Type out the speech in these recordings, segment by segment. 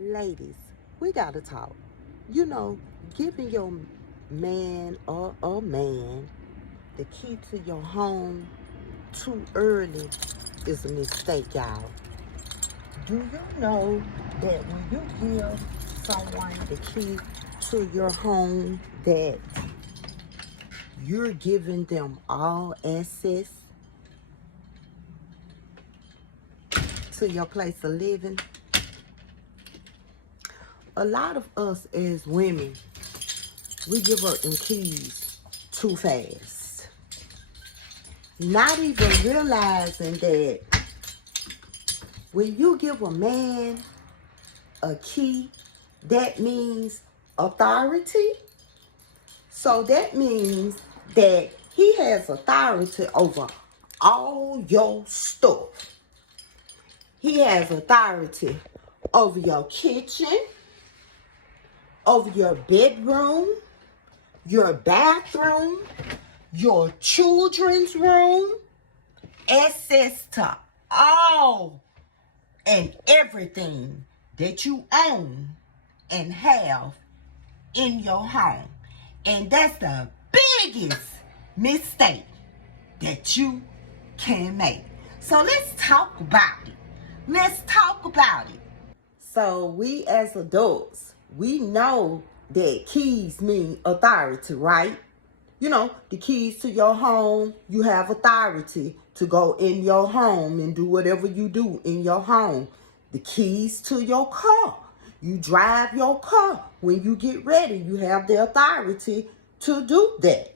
Ladies, we gotta talk. You know, giving your man or a man the key to your home too early is a mistake, y'all. Do you know that when you give someone the key to your home, that you're giving them all access to your place of living? A lot of us as women, we give up them keys too fast. Not even realizing that when you give a man a key, that means authority. So that means that he has authority over all your stuff. He has authority over your kitchen, over your bedroom, your bathroom, your children's room, access to all and everything that you own and have in your home. And that's the biggest mistake that you can make. So let's talk about it. Let's talk about it. So we as adults, we know that keys mean authority, right? You know, the keys to your home, you have authority to go in your home and do whatever you do in your home. The keys to your car, you drive your car. When you get ready, you have the authority to do that.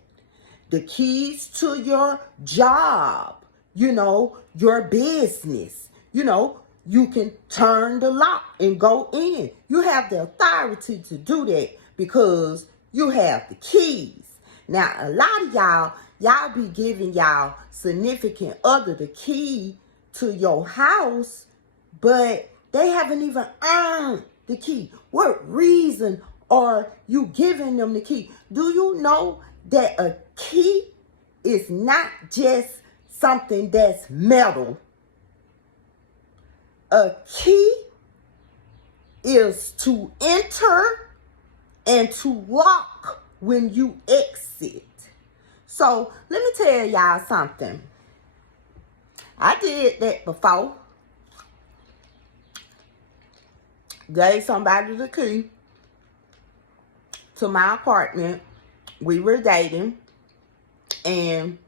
The keys to your job, you know, your business, you know, you can turn the lock and go in. You have the authority to do that because you have the keys. Now, a lot of y'all be giving y'all significant other the key to your house, but they haven't even earned the key. What reason are you giving them the key? Do you know that a key is not just something that's metal? A key is to enter and to lock when you exit. So let me tell y'all something. I did that before. Gave somebody the key to my apartment. We were dating. And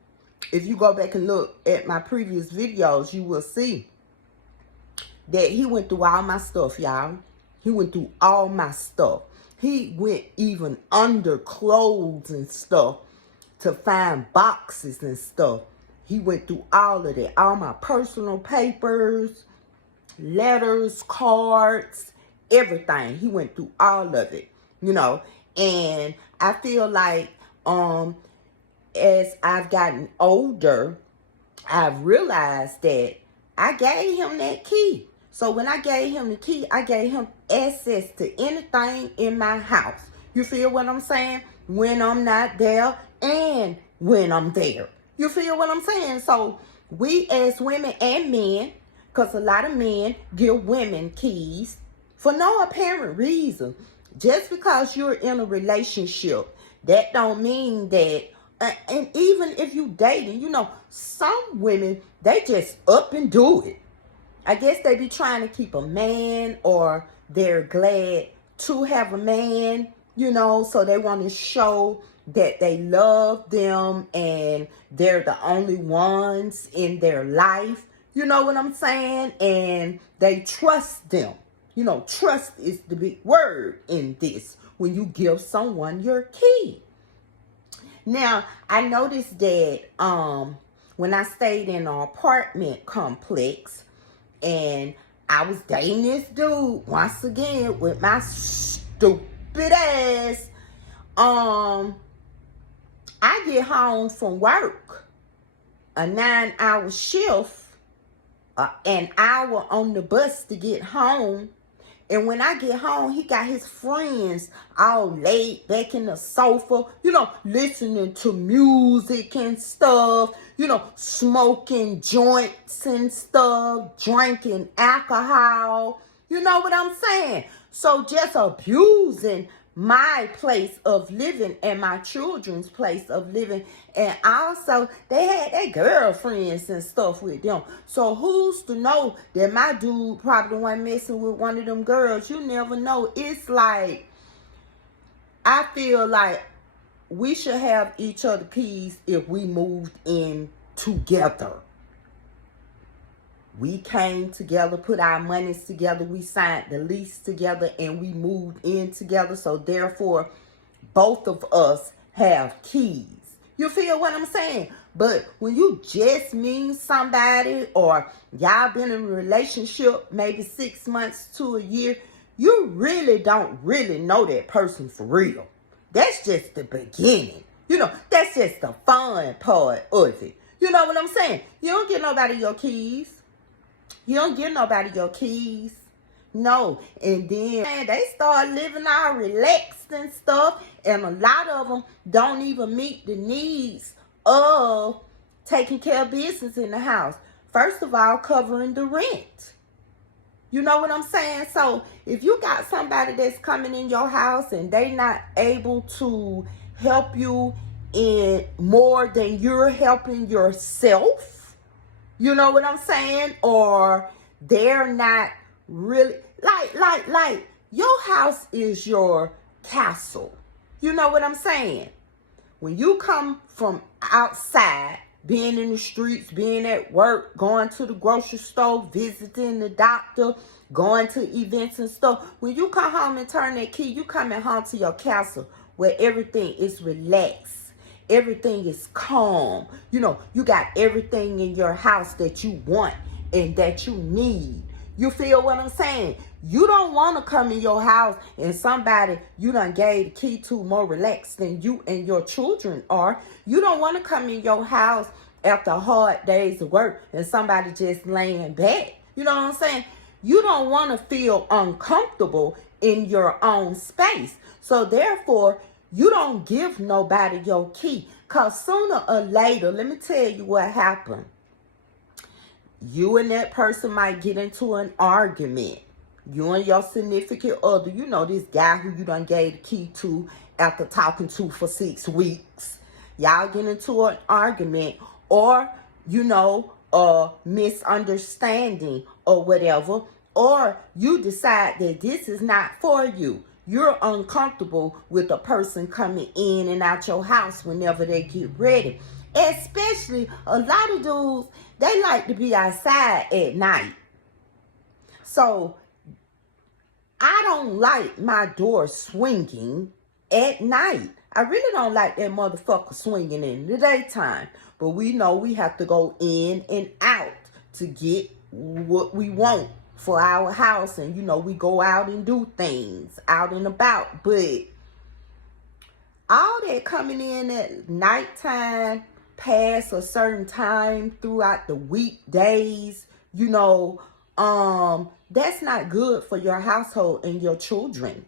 if you go back and look at my previous videos, you will see that he went through all my stuff, y'all. He went through all my stuff. He went even under clothes and stuff to find boxes and stuff. He went through all of that. All my personal papers, letters, cards, everything. He went through all of it, you know. And I feel like as I've gotten older, I've realized that I gave him that key. So when I gave him the key, I gave him access to anything in my house. You feel what I'm saying? When I'm not there and when I'm there. You feel what I'm saying? So we as women and men, because a lot of men give women keys for no apparent reason. Just because you're in a relationship, that don't mean that, and even if you dating, you know, some women, they just up and do it. I guess they be trying to keep a man, or they're glad to have a man, you know, so they want to show that they love them and they're the only ones in their life. You know what I'm saying? And they trust them. You know, trust is the big word in this when you give someone your key. Now, I noticed that when I stayed in an apartment complex, and I was dating this dude once again with my stupid ass. I get home from work, a 9-hour shift, an hour on the bus to get home. And when I get home, he got his friends all laid back in the sofa, you know, listening to music and stuff, you know, smoking joints and stuff, drinking alcohol. You know what I'm saying? So just abusing my place of living and my children's place of living. And also, they had their girlfriends and stuff with them. So who's to know that my dude probably wasn't messing with one of them girls? You never know. It's like, I feel like we should have each other keys if we moved in together. We came together, put our monies together, we signed the lease together, and we moved in together. So therefore, both of us have keys. You feel what I'm saying? But when you just meet somebody, or y'all been in a relationship maybe 6 months to a year, you really don't really know that person for real. That's just the beginning. You know, that's just the fun part of it. You know what I'm saying? You don't get nobody your keys. You don't give nobody your keys. No. And then they start living all relaxed and stuff. And a lot of them don't even meet the needs of taking care of business in the house. First of all, covering the rent. You know what I'm saying? So if you got somebody that's coming in your house and they not able to help you in more than you're helping yourself, you know what I'm saying? Or they're not really, like, your house is your castle. You know what I'm saying? When you come from outside, being in the streets, being at work, going to the grocery store, visiting the doctor, going to events and stuff, when you come home and turn that key, you coming home to your castle where everything is relaxed. Everything is calm. You know, you got everything in your house that you want and that you need. You feel what I'm saying? You don't want to come in your house and somebody you done gave the key to more relaxed than you and your children are. You don't want to come in your house after a hard days of work and somebody just laying back. You know what I'm saying? You don't want to feel uncomfortable in your own space. So therefore, you don't give nobody your key. Because sooner or later, let me tell you what happened. You and that person might get into an argument. You and your significant other, you know, this guy who you done gave the key to after talking to for 6 weeks. Y'all get into an argument, or, you know, a misunderstanding or whatever. Or you decide that this is not for you. You're uncomfortable with a person coming in and out your house whenever they get ready. Especially a lot of dudes, they like to be outside at night. So I don't like my door swinging at night. I really don't like that motherfucker swinging in the daytime. But we know we have to go in and out to get what we want for our house. And, you know, we go out and do things out and about. But all that coming in at nighttime, past a certain time throughout the weekdays, you know, that's not good for your household and your children.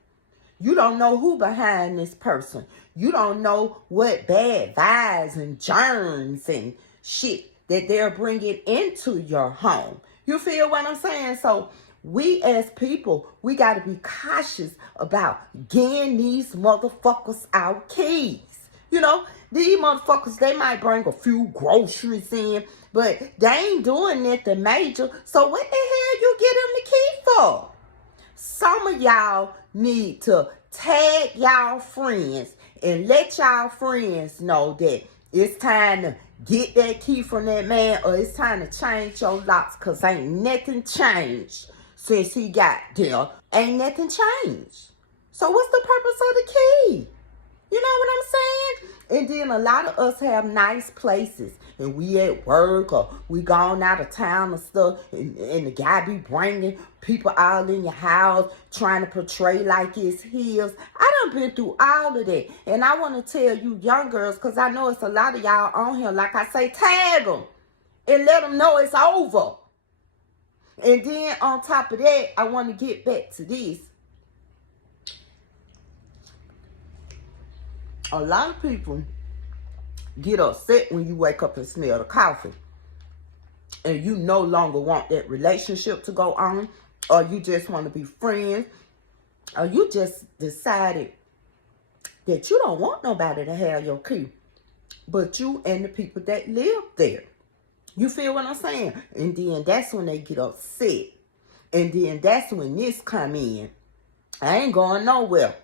You don't know who behind this person. You don't know what bad vibes and germs and shit that they're bringing into your home. You feel what I'm saying? So we as people, we got to be cautious about getting these motherfuckers our keys. You know, these motherfuckers, they might bring a few groceries in, but they ain't doing nothing major. So what the hell you get them the key for? Some of y'all need to tag y'all friends and let y'all friends know that it's time to get that key from that man, or it's time to change your locks, because ain't nothing changed since he got there. Ain't nothing changed. So what's the purpose of the key? You know what I'm saying? And then a lot of us have nice places, and we at work, or we gone out of town and stuff, and the guy be bringing people all in your house, trying to portray like it's his. I done been through all of that. And I want to tell you young girls, because I know it's a lot of y'all on here, like I say, tag them and let them know it's over. And then on top of that, I want to get back to this. A lot of people get upset when you wake up and smell the coffee, and you no longer want that relationship to go on, or you just want to be friends, or you just decided that you don't want nobody to have your key, but you and the people that live there. You feel what I'm saying? And then that's when they get upset. And then that's when this come in. I ain't going nowhere.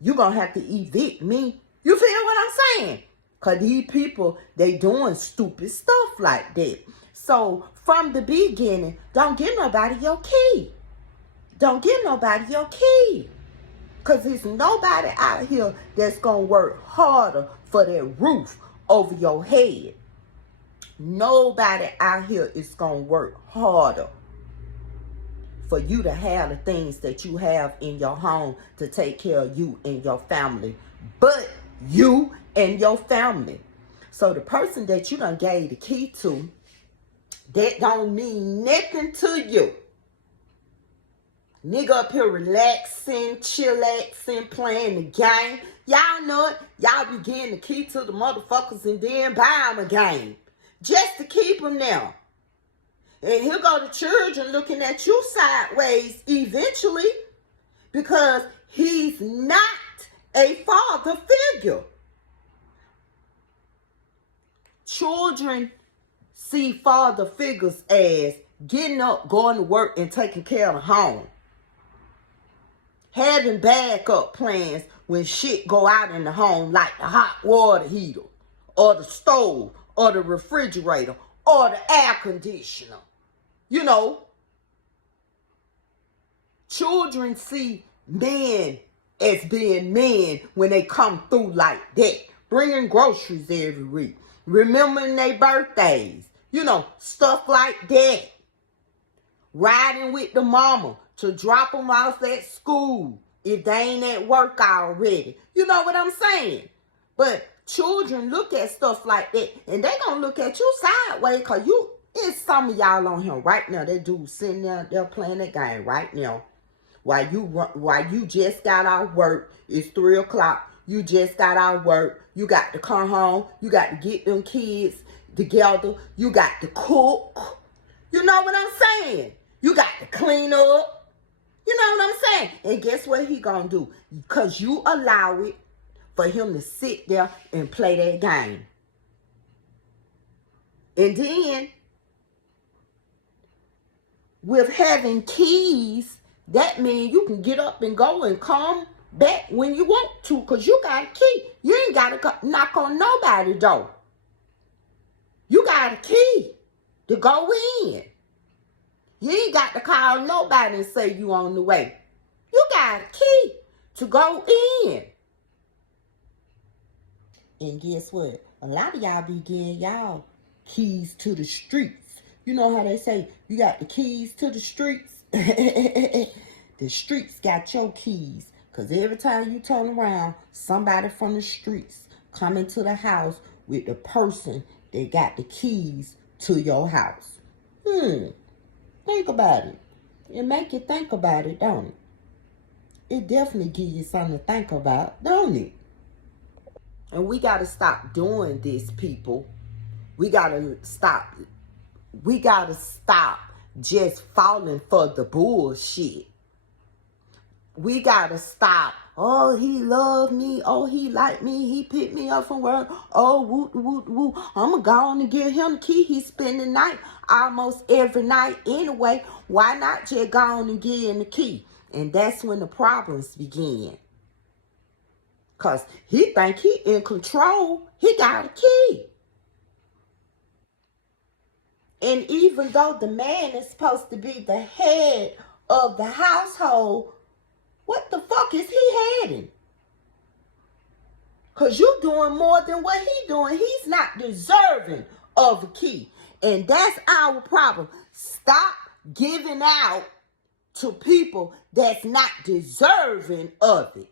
You gonna have to evict me. You feel what I'm saying? Because these people, they doing stupid stuff like that. So from the beginning, don't give nobody your key. Don't give nobody your key. Because there's nobody out here that's going to work harder for that roof over your head. Nobody out here is going to work harder for you to have the things that you have in your home to take care of you and your family. But you and your family. So the person that you done gave the key to, that don't mean nothing to you. Nigga up here relaxing, chillaxing, playing the game. Y'all know it. Y'all be getting the key to the motherfuckers and then buy them a game. Just to keep them there. And here go the children looking at you sideways eventually. Because he's not a father figure. Children see father figures as getting up, going to work, and taking care of the home. Having backup plans when shit go out in the home, like the hot water heater, or the stove, or the refrigerator, or the air conditioner. You know, children see men as being men when they come through like that, bringing groceries every week, remembering their birthdays, you know, stuff like that. Riding with the mama to drop them off at school if they ain't at work already. You know what I'm saying? But children look at stuff like that, and they gonna look at you sideways, because it's some of y'all on here right now. That dude sitting there playing that game right now. While you just got out work, it's 3 o'clock. You just got out work. You got to come home. You got to get them kids together. You got to cook. You know what I'm saying? You got to clean up. You know what I'm saying? And guess what he gonna do? Because you allow it for him to sit there and play that game. And then, with having keys, that means you can get up and go and come back when you want to, because you got a key. You ain't got to knock on nobody's door. You got a key to go in. You ain't got to call nobody and say you on the way. You got a key to go in. And guess what? A lot of y'all be getting y'all keys to the streets. You know how they say you got the keys to the streets? The streets got your keys. Because every time you turn around, somebody from the streets come into the house with the person that got the keys to your house. Think about it. It make you think about it, don't it? It definitely gives you something to think about, don't it? And we got to stop doing this, people. We got to stop. We got to stop just falling for the bullshit. We got to stop. Oh, he loved me. Oh, he liked me. He picked me up from work. Oh, woo, woo, woo. I'm going to go on and give him the key. He spend the night almost every night anyway. Why not just go on and give him the key? And that's when the problems begin. Because he think he in control. He got a key. And even though the man is supposed to be the head of the household, what the fuck is he heading? Because you doing more than what he doing. He's not deserving of a key. And that's our problem. Stop giving out to people that's not deserving of it.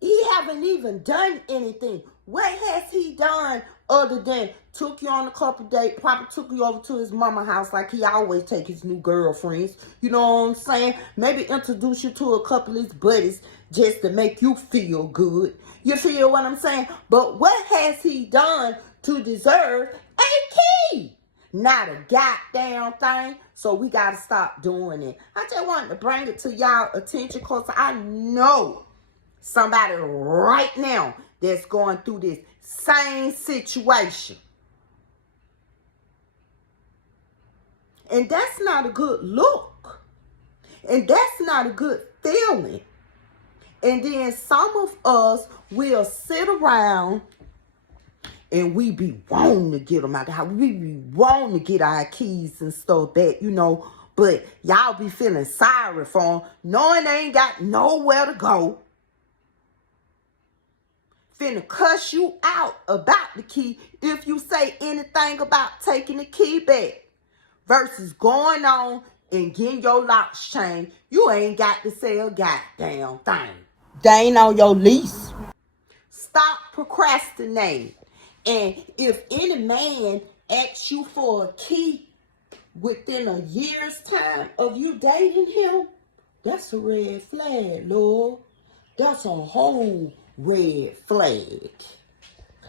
He haven't even done anything. What has he done other than took you on a couple dates, probably took you over to his mama house like he always take his new girlfriends. You know what I'm saying? Maybe introduce you to a couple of his buddies just to make you feel good. You feel what I'm saying? But what has he done to deserve a key? Not a goddamn thing. So we got to stop doing it. I just wanted to bring it to y'all attention because I know somebody right now that's going through this same situation. And that's not a good look. And that's not a good feeling. And then some of us will sit around and we be wanting to get them out the house. We be wanting to get our keys and stuff back, you know. But y'all be feeling sorry for them, knowing they ain't got nowhere to go. Finna cuss you out about the key if you say anything about taking the key back. Versus going on and getting your locks changed. You ain't got to say a goddamn thing. They ain't on your lease. Stop procrastinating. And if any man asks you for a key within a year's time of you dating him, that's a red flag, Lord. That's a whole red flag.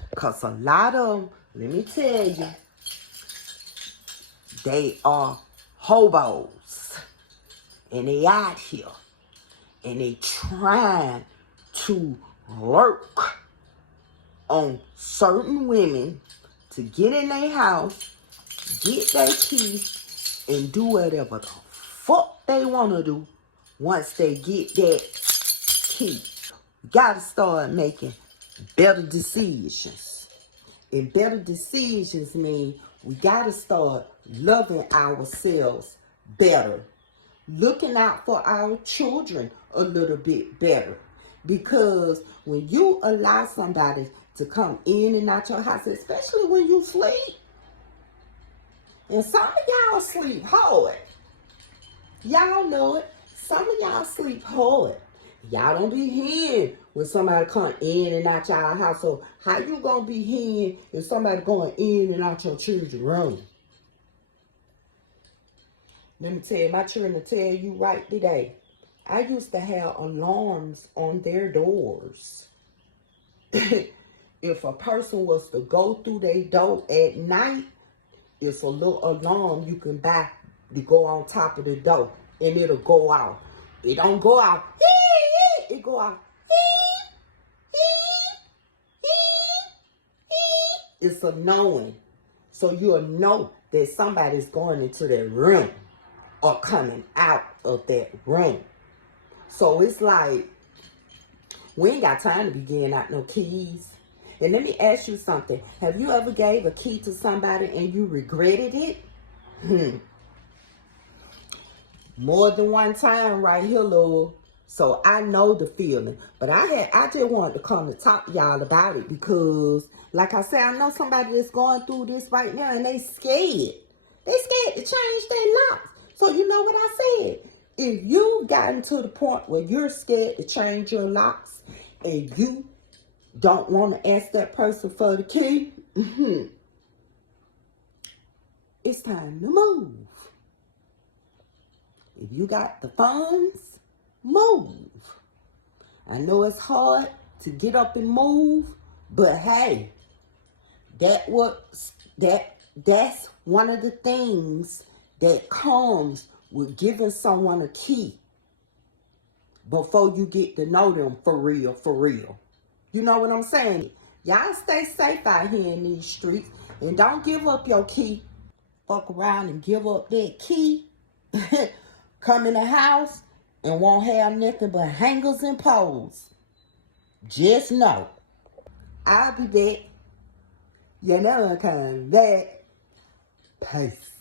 Because a lot of them, let me tell you, they are hobos. And they out here. And they trying to work on certain women to get in their house, get their key, and do whatever the fuck they want to do once they get that key. You got to start making better decisions. And better decisions mean we got to start loving ourselves better. Looking out for our children a little bit better. Because when you allow somebody to come in and out your house, especially when you sleep, and some of y'all sleep hard. Y'all know it. Some of y'all sleep hard. Y'all don't be hearing when somebody come in and out y'all house. So how you gonna be hearing if somebody going in and out your children's room? Let me tell you, my children tell you right today. I used to have alarms on their doors. If a person was to go through their door at night, it's a little alarm you can buy to go on top of the door, and it'll go off. It don't go off. It go off. It's a knowing. So you'll know that somebody's going into that room or coming out of that room. So it's like, we ain't got time to be getting out no keys. And let me ask you something. Have you ever gave a key to somebody and you regretted it? More than one time right here, Lord. So I know the feeling. But I just wanted to come to talk to y'all about it because, like I said, I know somebody that's going through this right now and they scared. They scared to change their locks. So you know what I said? If you've gotten to the point where you're scared to change your locks and you don't want to ask that person for the key, it's time to move. If you got the funds, move. I know it's hard to get up and move, but hey, that's one of the things that comes with giving someone a key before you get to know them for real, for real. You know what I'm saying? Y'all stay safe out here in these streets and don't give up your key. Fuck around and give up that key. Come in the house and won't have nothing but hangers and poles. Just know. I'll be back. You know I'm coming back. Peace.